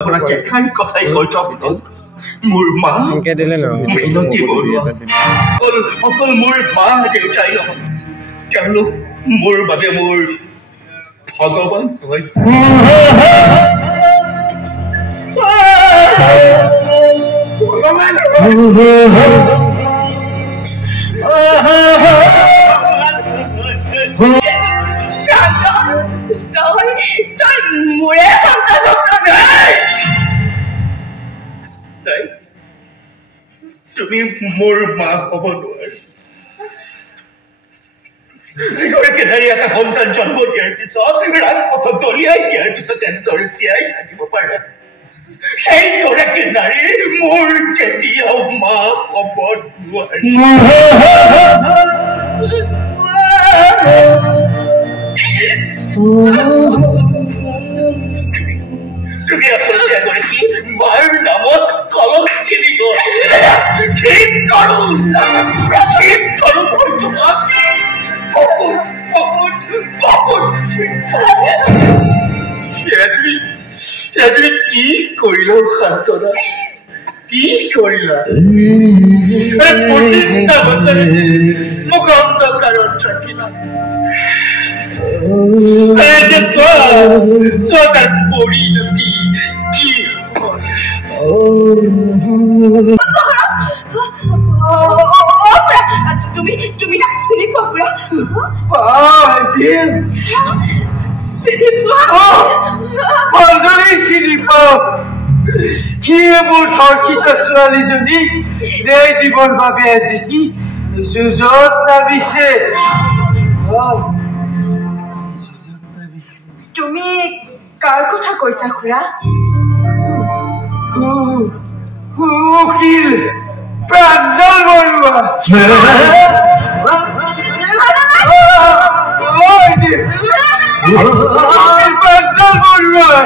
কেখান কথাই কৈছ মোৰ মা এনেকে দিলে ন মিনতি অকল মোৰ মা দেউতাই নহয় তেওঁলোক মোৰ বাবে মোৰ ভগৱান হয় তুমি মোৰ মা হ'ব নোৱাৰা যিগৰাকী নাৰী এটা সন্তান জন্ম দিয়াৰ পিছত ৰাজপথত দলিয়াই দিয়াৰ পিছত এনেদৰে জীয়াই থাকিব পাৰে সেইগৰাকী নাৰী মোৰ কেতিয়াও মা হ'ব নোৱাৰে তুমি আচলতে এগৰাকী মাৰ নামত কলম খেলিব ঠিক কৰো মই তোমাক তুমি কি কৰিলা শান্তনা কি কৰিলা 25টা বছৰে মোক অন্ধকাৰত ৰাখিলা তাৰ পৰিণতি কি তুমি তাক চিনি পোৱা চিনি পাওঁ সিয়ে মোৰ ধৰ্ষিত ছোৱালীজনী ন্যায় দিবৰ বাবে আজি কি যুঁজত নামিছে তুমি কাৰ কথা কৈছা খুৰা উকিল প্ৰাঞ্জল বৰুৱা প্ৰাঞ্জল বৰুৱা